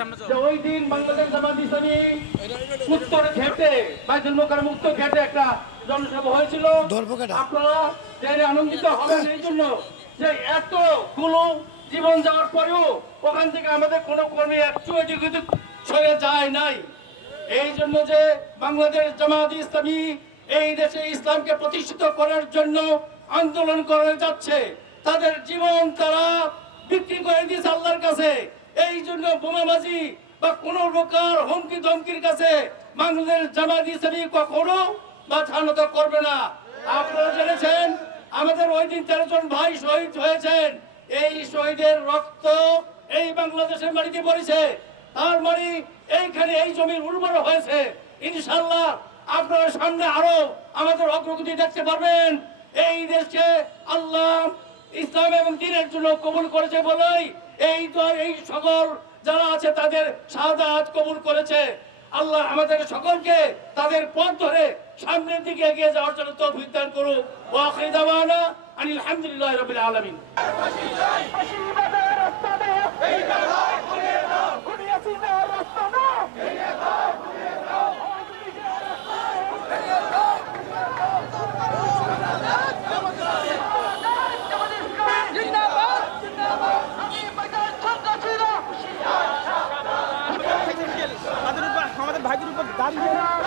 যে ওই দিন বাংলাদেশ জামাত ইসলামী উত্তর ঘেটে বাইতুল মোকাররম উত্তর ঘেটে একটা জনসভা হয়েছিল। আপনারা জেনে আনন্দিত হবেন এই জন্য যে এতগুলো জীবন যাওয়ার পরেও ওখান থেকে আমাদের কোনো কর্মী একটু এদিকে সরে যায় নাই। এই জন্য যে বাংলাদেশ জামাত ইসলামী এই দেশে ইসলামকে প্রতিষ্ঠিত করার জন্য আন্দোলন করে যাচ্ছে তাদের জীবন তারা বিক্রি করে দিয়েছে আল্লাহর কাছে। এই জন্য বোমাবাজি বা কোন প্রকার হুমকি ধমকির কাছে বাংলাদেশ জামাত ইসলামী কখনো বা ছানত করবে না। আপনারা জেনেছেন, আমাদের ওই দিন তেরো জন ভাই শহীদ হয়েছেন। এই শহীদের রক্ত এই বাংলাদেশের মাটিতে পড়েছে। তার মানে এইখানে এই জমির উর্বর হয়েছে। ইনশাল্লাহ আপনারা সামনে আরও আমাদের অগ্রগতি দেখতে পারবেন। এই দেশকে আল্লাহ ইসলাম এবং দিনের জন্য কবুল করেছে বলেই এই এই সকল যারা আছে তাদের শাহাদাত কবুল করেছে। আল্লাহ আমাদের সকলকে তাদের পথ ধরে সামনের দিকে এগিয়ে যাওয়ার জন্য তৌফিক দান করুক। ওয়া আখির দাওয়ানা আনিল হামদুলিল্লাহি রাব্বিল আলামিন। আমাদের